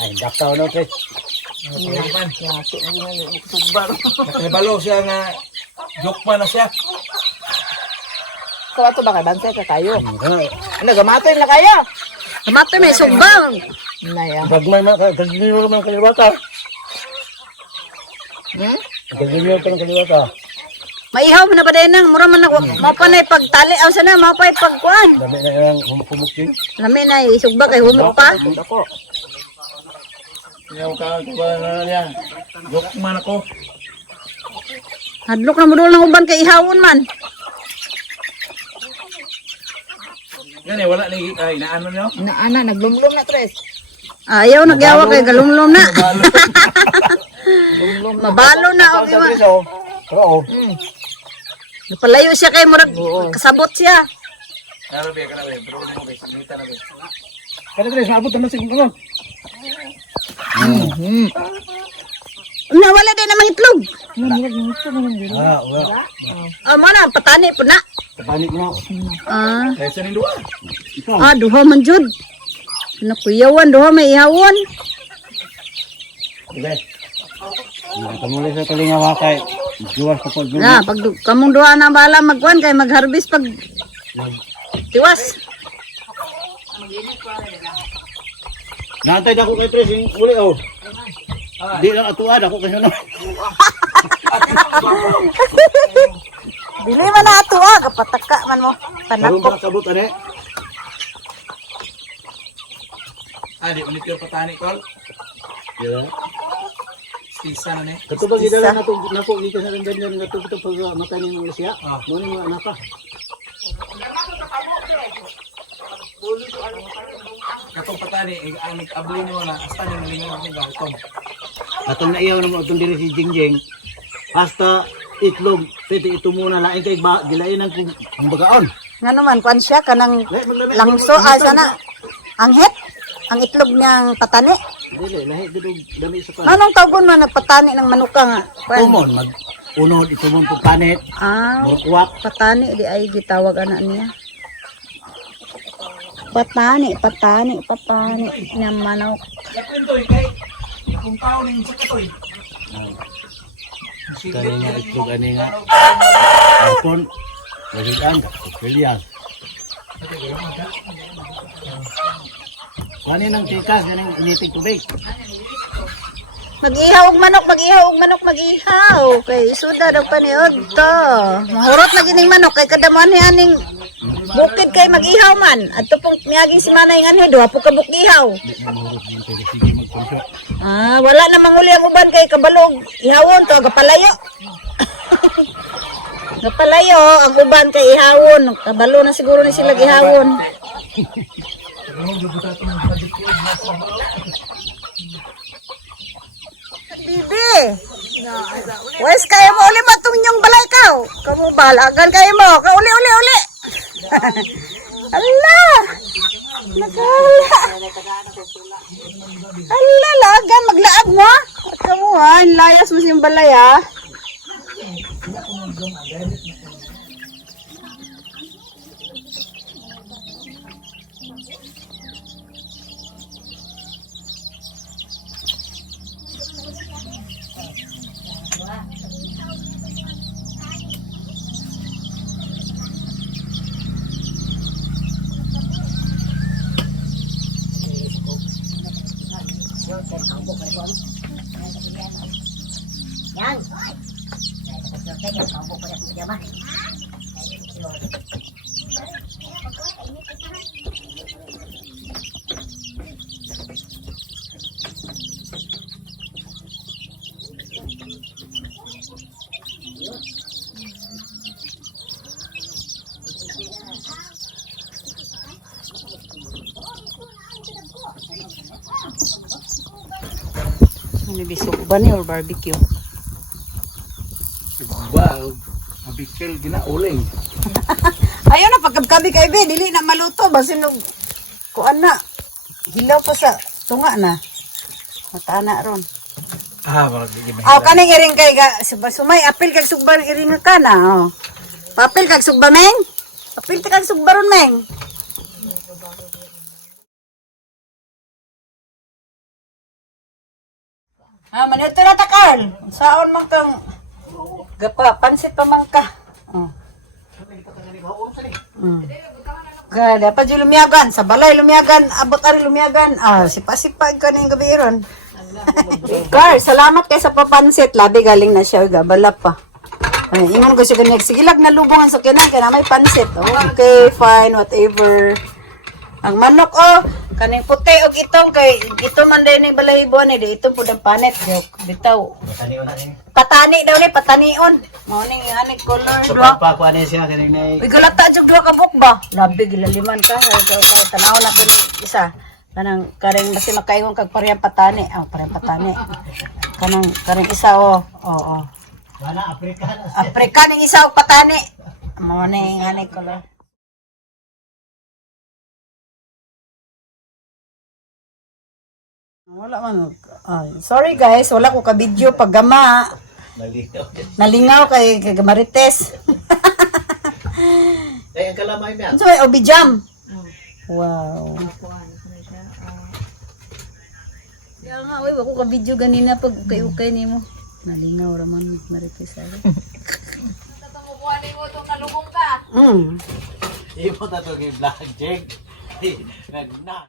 Ay, bakaw no, Chris. Nakibalo siya nga jokman na siya. Kawato ba kay Bansay ka kayo? Ano, gamatoy na kaya? Kamatoy may sugbang. Naya. Pagmay man, kagiliw man kaliwata. Hmm? Kagiliw ka ng kaliwata. Maihaw mo na ba din nang mura man ako. Mapanay pagtali aw sana mapay pagkuan. Dami na yung humukumukin. Lami na isugba kay humok pa. Ako. Ayaw ka na niya. Jokman ako. Hadlok na mo ng uban kay ihawon man. Yan eh, wala ni inaano niyo. Inaana naglumlum na tres. Ayaw nagyawa kay galumlum na. Mabalo na okay man. Oo. Napalayo siya kay murag kasabot siya. Karabi, pero mo guys, sinita na guys. Kada Chris, maabot naman sa mga. Nawala din namang itlog. Wala. Mo na patani po na. Panik mo. Kaya sa nindua. Duha man jud. Nakuyawan duha may ihawon. Okay. Kamuli sa kalinga wakay. Juwas ko pag Na pag kamong duha na bala magkuan kay mag-harvest pag tiwas. Nantay ako kay Chris, uli oh. Di lang atuad ako kasi ano. Dili man na ato kapataka man mo. Karong Panakop. ba kabot ane? Di ulit yung patani kol. Yeah. Stisa na ni. Katubag gidala na to nako dito sa ganyan nga to pag matay ni siya. Mo ni mga anak. Katong patani, ang nag-abli niyo na, hasta niyo nalingan ako ng galtong. Atong naiyaw na mo atong diri si Jingjing. Hasta itlog, pwede ito muna lain kay gilain ang bagaon. Ngano man kuan siya kanang langso sana anghit ang itlog niyang patani. Dili lahi dito dami sa pan. Anong tawgon man nagpatani ng manuka nga? Kuan. Umon mag unod ito mo pag panit. Murkuwak. Patani di ay gitawag ana niya. Patani ng manok. Yapin to, kay kung tao ning sa katoy. Kani nga itlog ani nga. Apon. Dalian, pilihan. Kani nang tikas, ganang initig tubig. Mag-ihaw og manok, mag-ihaw. Kay suda daw paniod to. Mahurot na gining manok kay kadaman ni aning bukid kay mag-ihaw man. Adto pong miagi si manay nganhi duha po ka bukihaw. Di na mahurot din kay sige magkonso. Wala na manguli ang uban kay kabalog. Ihawon to gapalayo. Gapalayo ang uban kay ihawon. Kabalo na siguro ni sila ihawon. Bibi. Wes kayo mo uli matong inyong balay kaw. Kamu balagan kayo mo. Uli. Allah. Nagala. Allah, lagan. Maglaag mo. At kamu ha. Layas mo siyang balay ha. Bisok ba ni or barbecue? Wow, mabikil ginauling. Ayaw na pagkabkabi kay be, dili na maluto basin og kuan na. Hilaw pa sa tunga na. Matana ron. Wala gigimay. Kaning iring kay sumay apil kag sugba iring ka na. Papil kag sugba meng. Apil kag sugba ron meng. Ah, manito na ta, Carl. Saan man kang gapa, pansit pa man ka. Oh. Gada pa di lumiyagan, sa balay lumiyagan, abot ari lumiyagan. Ah, sipa-sipa ka ning gabi ron. Carl, salamat kay sa papansit, labi galing na siya gabala pa. Ay, ingon ko siya ganyan, sige lag nalubungan sa kinan kay na may pansit. Oh, okay, fine, whatever. Ang manok kaning puti og itong kay ito man din ni balay buwan ni itong pudang panet bitaw. Patani daw ni patanion. Mao ning ani color So duha. pa ko ani siya kaning nay. Uy galata jud duha ka buk ba? Labi gilaliman ka kay tanaw na kun isa. Kanang kareng basi makaingon kag parehang patani. Parehang patani. Kanang kareng isa oo. Wala African. African ning isa og patani. Mao ning ani color. Wala man. Sorry guys, wala ko ka video paggama. Nalingaw kay Marites. Ay ang kalamay niya. Ano sa obijam? Wow. Kaya nga, wako ka video ganina pag ukay-ukay nimo. Nalingaw raman ni Marites. Tumukuha mo itong nalubong ka. Mm. Imo ta to gi vlog jig. Nagna.